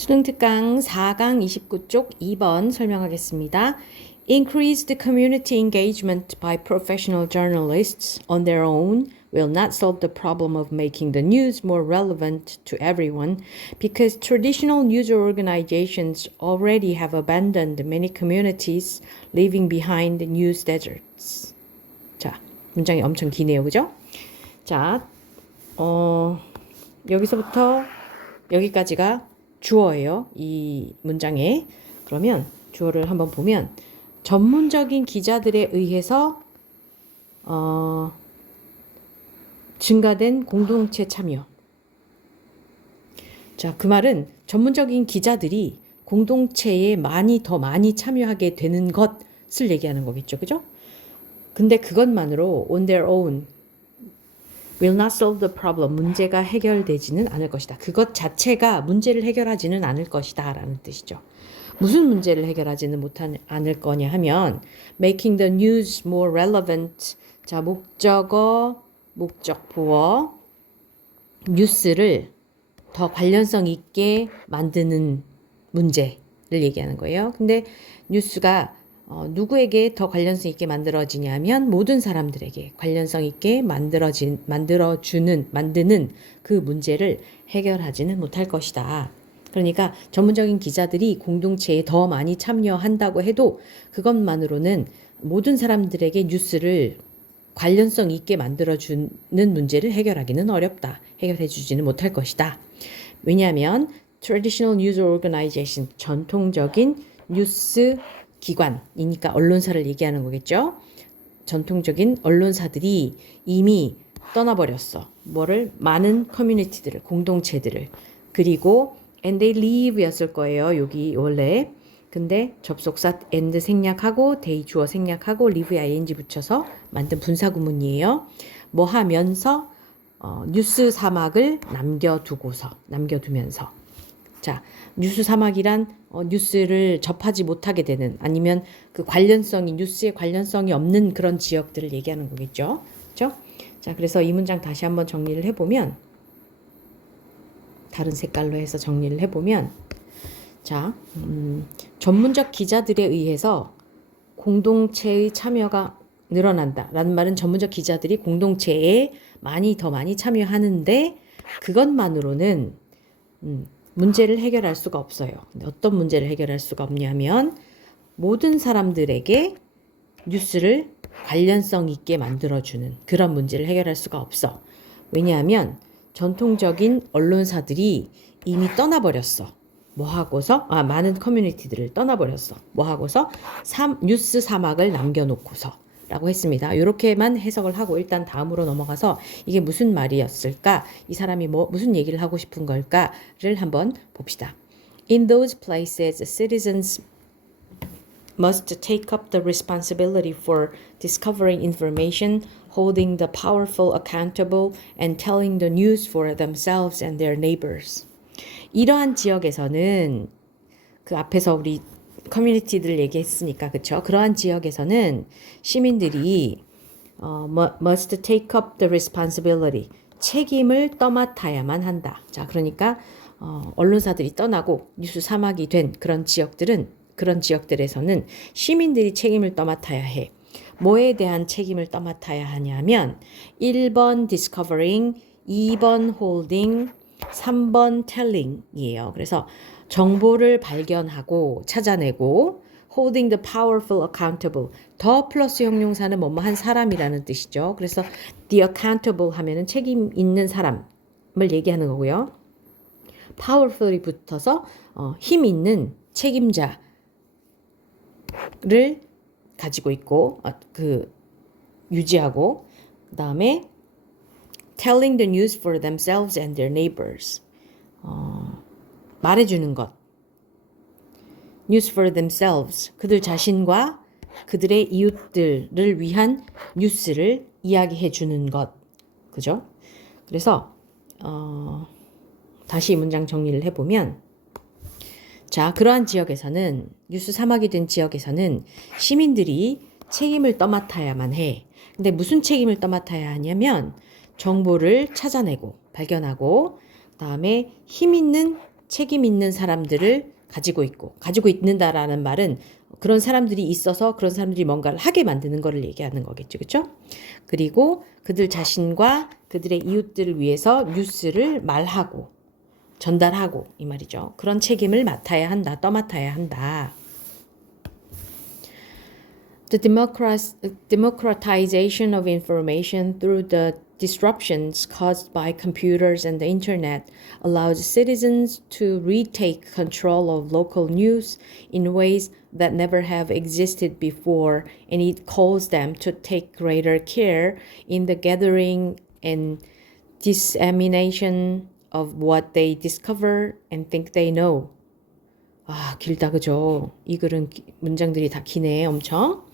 수능 특강 4강 29쪽 2번 설명하겠습니다. Increased community engagement by professional journalists on their own will not solve the problem of making the news more relevant to everyone because traditional news organizations already have abandoned many communities, leaving behind news deserts. 자, 문장이 엄청 기네요. 그죠? 자, 여기서부터 여기까지가 주어예요. 이 문장에. 그러면 주어를 한번 보면 전문적인 기자들에 의해서 증가된 공동체 참여. 자, 그 말은 전문적인 기자들이 공동체에 더 많이 참여하게 되는 것을 얘기하는 거겠죠. 그죠? 근데 그것만으로 on their own will not solve the problem. 문제가 해결되지는 않을 것이다. 그것 자체가 문제를 해결하지는 않을 것이다 라는 뜻이죠. 무슨 문제를 해결하지는 않을 거냐 하면 making the news more relevant. 자, 목적어, 목적보어, 뉴스를 더 관련성 있게 만드는 문제를 얘기하는 거예요. 근데 뉴스가 누구에게 더 관련성 있게 만들어지냐면 모든 사람들에게 관련성 있게 만드는 그 문제를 해결하지는 못할 것이다. 그러니까 전문적인 기자들이 공동체에 더 많이 참여한다고 해도 그것만으로는 모든 사람들에게 뉴스를 관련성 있게 만들어주는 문제를 해결하기는 어렵다. 해결해주지는 못할 것이다. 왜냐하면 traditional news organization, 전통적인 뉴스 기관이니까 언론사를 얘기하는 거겠죠. 전통적인 언론사들이 이미 떠나버렸어. 많은 커뮤니티들을, 공동체들을. 그리고 and they leave 였을 거예요. 여기 원래. 근데 접속사 and 생략하고 they 주어 생략하고 leave ing 붙여서 만든 분사구문이에요. 뭐 하면서 뉴스 사막을 남겨두면서. 자, 뉴스 사막이란 뉴스를 접하지 못하게 되는 아니면 뉴스에 관련성이 없는 그런 지역들을 얘기하는 거겠죠. 그렇죠? 자, 그래서 이 문장 다시 한번 정리를 해보면 다른 색깔로 해서 정리를 해보면 자, 전문적 기자들에 의해서 공동체의 참여가 늘어난다 라는 말은 전문적 기자들이 공동체에 더 많이 참여하는데 그것만으로는 문제를 해결할 수가 없어요. 근데 어떤 문제를 해결할 수가 없냐면 모든 사람들에게 뉴스를 관련성 있게 만들어주는 그런 문제를 해결할 수가 없어. 왜냐하면 전통적인 언론사들이 이미 떠나버렸어. 많은 커뮤니티들을 떠나버렸어. 뉴스 사막을 남겨놓고서 라고 했습니다. 이렇게만 해석을 하고 일단 다음으로 넘어가서 이게 무슨 말이었을까? 이 사람이 무슨 얘기를 하고 싶은 걸까를 한번 봅시다. In those places, citizens must take up the responsibility for discovering information, holding the powerful accountable, and telling the news for themselves and their neighbors. 이러한 지역에서는 그 앞에서 우리 커뮤니티들 얘기했으니까 그쵸? 그러한 지역에서는 시민들이 must take up the responsibility 책임을 떠맡아야만 한다. 자, 그러니까 언론사들이 떠나고 뉴스 사막이 된 그런 지역들에서는 시민들이 책임을 떠맡아야 해. 뭐에 대한 책임을 떠맡아야 하냐면 1번 discovering, 2번 holding, 3번 telling이에요. 그래서 정보를 발견하고 찾아내고 holding the powerful accountable 더 플러스 형용사는 뭐뭐한 사람이라는 뜻이죠. 그래서 the accountable 하면은 책임 있는 사람을 얘기하는 거고요. powerful이 붙어서 힘 있는 책임자를 가지고 있고 유지하고 그다음에 telling the news for themselves and their neighbors 말해주는 것. news for themselves. 그들 자신과 그들의 이웃들을 위한 뉴스를 이야기해 주는 것. 그죠? 그래서 다시 이 문장 정리를 해보면 자, 그러한 지역에서는 뉴스 사막이 된 지역에서는 시민들이 책임을 떠맡아야만 해. 근데 무슨 책임을 떠맡아야 하냐면 정보를 찾아내고 발견하고 그다음에 힘 있는 책임 있는 사람들을 가지고 있는다라는 말은 그런 사람들이 있어서 그런 사람들이 뭔가를 하게 만드는 거를 얘기하는 거겠죠. 그렇죠? 그리고 그들 자신과 그들의 이웃들을 위해서 뉴스를 말하고 전달하고 이 말이죠. 그런 책임을 맡아야 한다. 떠맡아야 한다. The democratization of information through the disruptions caused by computers and the internet allows citizens to retake control of local news in ways that never have existed before, and it calls them to take greater care in the gathering and dissemination of what they discover and think they know. 아, 길다, 그죠? 이 글은 문장들이 다 기네, 엄청.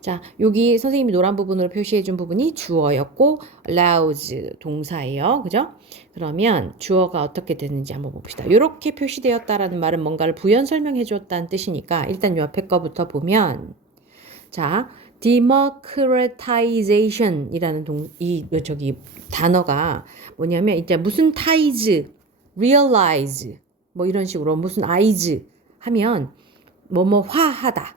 자, 여기 선생님이 노란 부분으로 표시해준 부분이 주어였고, allows 동사예요. 그죠? 그러면 주어가 어떻게 되는지 한번 봅시다. 이렇게 표시되었다라는 말은 뭔가를 부연 설명해줬다는 뜻이니까, 일단 요 앞에 거부터 보면, 자, democratization 이라는 단어가 뭐냐면, 이제 무슨 tize, realize, 뭐 이런 식으로 무슨 eyes, 하면 뭐뭐화하다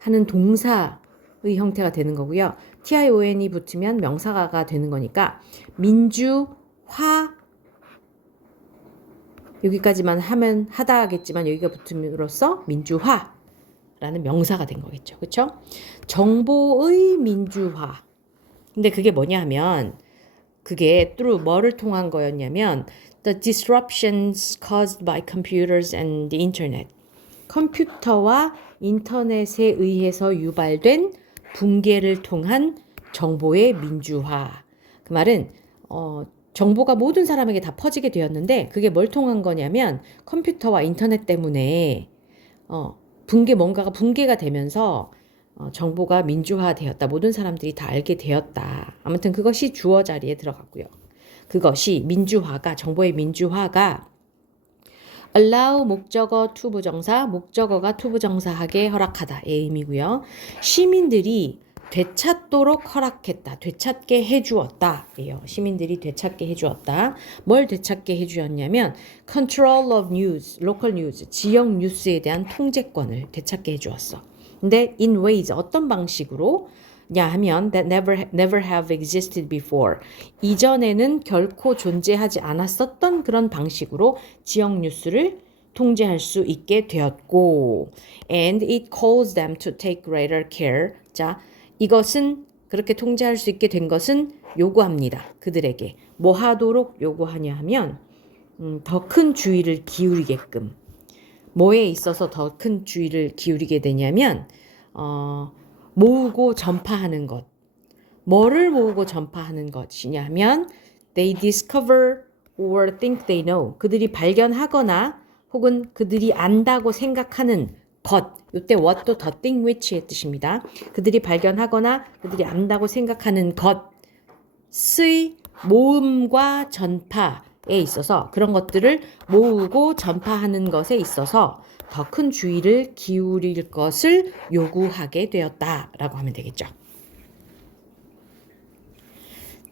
하는 동사의 형태가 되는 거고요. tion이 붙으면 명사가 되는 거니까 민주화 여기까지만 하면 하다 하겠지만 여기가 붙음으로써 민주화라는 명사가 된 거겠죠. 그렇죠? 정보의 민주화. 근데 그게 뭐냐 하면 그게 through 뭐를 통한 거였냐면 the disruptions caused by computers and the internet. 컴퓨터와 인터넷에 의해서 유발된 붕괴를 통한 정보의 민주화. 그 말은 정보가 모든 사람에게 다 퍼지게 되었는데 그게 뭘 통한 거냐면 컴퓨터와 인터넷 때문에 뭔가가 붕괴가 되면서 정보가 민주화되었다. 모든 사람들이 다 알게 되었다. 아무튼 그것이 주어 자리에 들어갔고요. 그것이 민주화가 정보의 민주화가 allow 목적어 투부정사 목적어가 투부정사하게 허락하다의 의미고요. 시민들이 되찾도록 허락했다. 되찾게 해주었다. 예요. 시민들이 되찾게 해주었다. 뭘 되찾게 해주었냐면 control of news, local news, 지역 뉴스에 대한 통제권을 되찾게 해주었어. 근데 in ways 어떤 방식으로 냐 하면 that never have existed before. 이전에는 결코 존재하지 않았었던 그런 방식으로 지역 뉴스를 통제할 수 있게 되었고 and it calls them to take greater care. 자, 이것은 그렇게 통제할 수 있게 된 것은 요구합니다. 그들에게 뭐 하도록 요구하냐 하면 더 큰 주의를 기울이게끔 뭐에 있어서 더 큰 주의를 기울이게 되냐면 모으고 전파하는 것. 뭐를 모으고 전파하는 것이냐 하면 they discover or think they know. 그들이 발견하거나 혹은 그들이 안다고 생각하는 것. 이때 what도 the thing which의 뜻입니다. 그들이 발견하거나 그들이 안다고 생각하는 것의 모음과 전파에 있어서 그런 것들을 모으고 전파하는 것에 있어서 더 큰 주의를 기울일 것을 요구하게 되었다라고 하면 되겠죠.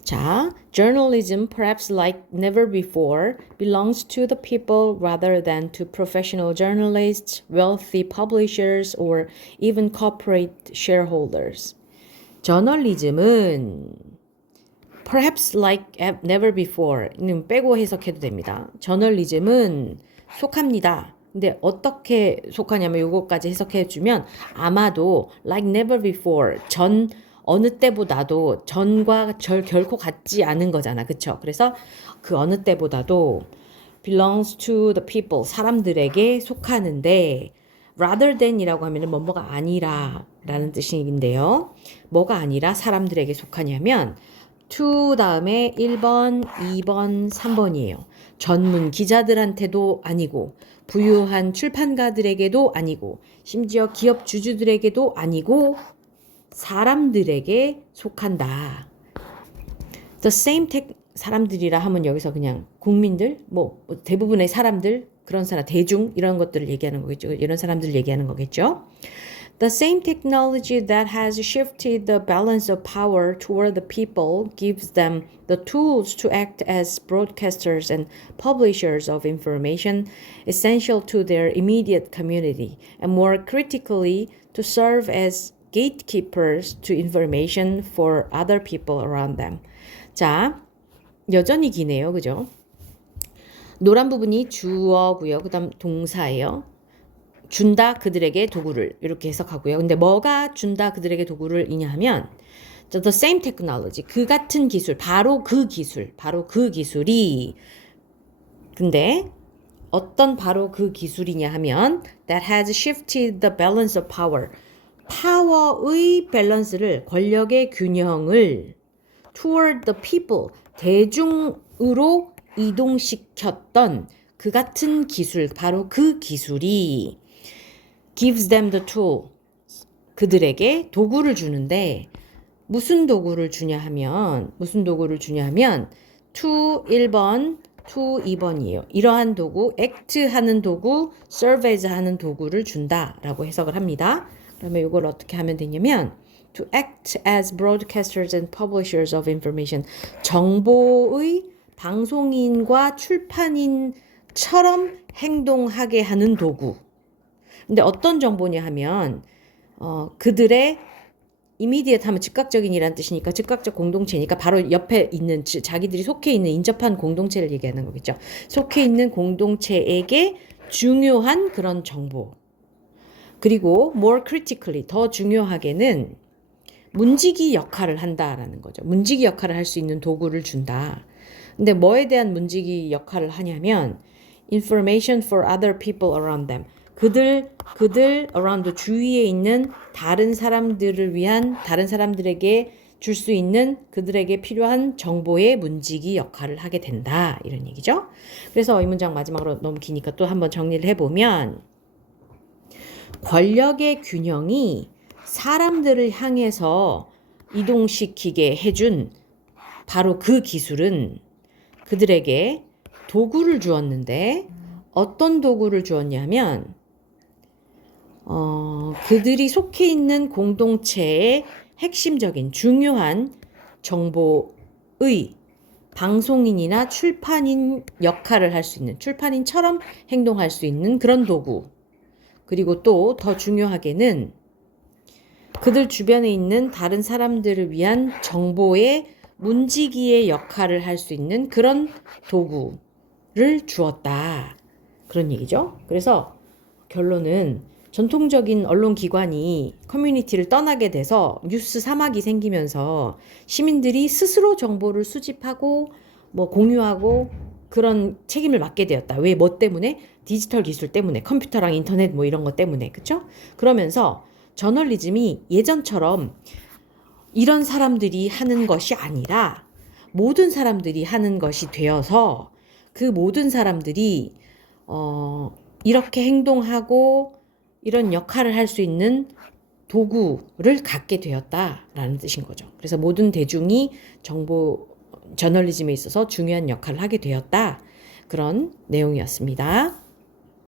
자, journalism, perhaps like never before, belongs to the people rather than to professional journalists, wealthy publishers, or even corporate shareholders. 저널리즘은 perhaps like never before는 빼고 해석해도 됩니다. 저널리즘은 속합니다. 근데 어떻게 속하냐면 이것까지 해석해주면 아마도 like never before, 어느 때보다도 전과 결코 같지 않은 거잖아. 그쵸? 그래서 그 어느 때보다도 belongs to the people, 사람들에게 속하는데 rather than이라고 하면 뭐가 아니라 라는 뜻인데요. 뭐가 아니라 사람들에게 속하냐면 to 다음에 1번, 2번, 3번이에요. 전문 기자들한테도 아니고 부유한 출판가들에게도 아니고 심지어 기업 주주들에게도 아니고 사람들에게 속한다. The same 사람들이라 하면 여기서 그냥 국민들, 뭐 대부분의 사람들, 그런 사람, 대중 이런 것들을 얘기하는 거겠죠. 이런 사람들을 얘기하는 거겠죠. The same technology that has shifted the balance of power toward the people gives them the tools to act as broadcasters and publishers of information essential to their immediate community, and more critically, to serve as gatekeepers to information for other people around them. 자, 여전히 기네요. 그죠? 노란 부분이 주어고요. 그 다음 동사예요. 준다 그들에게 도구를 이렇게 해석하고요. 근데 뭐가 준다 그들에게 도구를 이냐 하면 the same technology, 그 같은 기술, 바로 그 기술이 근데 어떤 바로 그 기술이냐 하면 that has shifted the balance of power, 파워의 밸런스를, 권력의 균형을 toward the people, 대중으로 이동시켰던 그 같은 기술, 바로 그 기술이 gives them the tool, 그들에게 도구를 주는데 무슨 도구를 주냐 하면 to 1번, to 2번이에요. 이러한 도구, act 하는 도구, serve as 하는 도구를 준다라고 해석을 합니다. 그러면 이걸 어떻게 하면 되냐면 to act as broadcasters and publishers of information, 정보의 방송인과 출판인처럼 행동하게 하는 도구. 근데 어떤 정보냐 하면 그들의 immediate 하면 즉각적인이라는 뜻이니까 즉각적 공동체니까 바로 옆에 있는 자기들이 속해 있는 인접한 공동체를 얘기하는 거겠죠. 속해 있는 공동체에게 중요한 그런 정보. 그리고 more critically, 더 중요하게는 문지기 역할을 한다라는 거죠. 문지기 역할을 할 수 있는 도구를 준다. 근데 뭐에 대한 문지기 역할을 하냐면 information for other people around them. 그들 around 주위에 있는 다른 사람들을 위한, 다른 사람들에게 줄 수 있는, 그들에게 필요한 정보의 문지기 역할을 하게 된다. 이런 얘기죠. 그래서 이 문장 마지막으로 너무 기니까 또 한번 정리를 해보면 권력의 균형이 사람들을 향해서 이동시키게 해준 바로 그 기술은 그들에게 도구를 주었는데 어떤 도구를 주었냐면 그들이 속해 있는 공동체의 핵심적인 중요한 정보의 방송인이나 출판인 역할을 할 수 있는, 출판인처럼 행동할 수 있는 그런 도구. 그리고 또 더 중요하게는 그들 주변에 있는 다른 사람들을 위한 정보의 문지기의 역할을 할 수 있는 그런 도구를 주었다. 그런 얘기죠. 그래서 결론은 전통적인 언론기관이 커뮤니티를 떠나게 돼서 뉴스 사막이 생기면서 시민들이 스스로 정보를 수집하고 공유하고 그런 책임을 맡게 되었다. 왜? 뭐 때문에? 디지털 기술 때문에, 컴퓨터랑 인터넷 이런 것 때문에. 그쵸? 그러면서 저널리즘이 예전처럼 이런 사람들이 하는 것이 아니라 모든 사람들이 하는 것이 되어서 그 모든 사람들이 이렇게 행동하고 이런 역할을 할 수 있는 도구를 갖게 되었다라는 뜻인 거죠. 그래서 모든 대중이 저널리즘에 있어서 중요한 역할을 하게 되었다. 그런 내용이었습니다.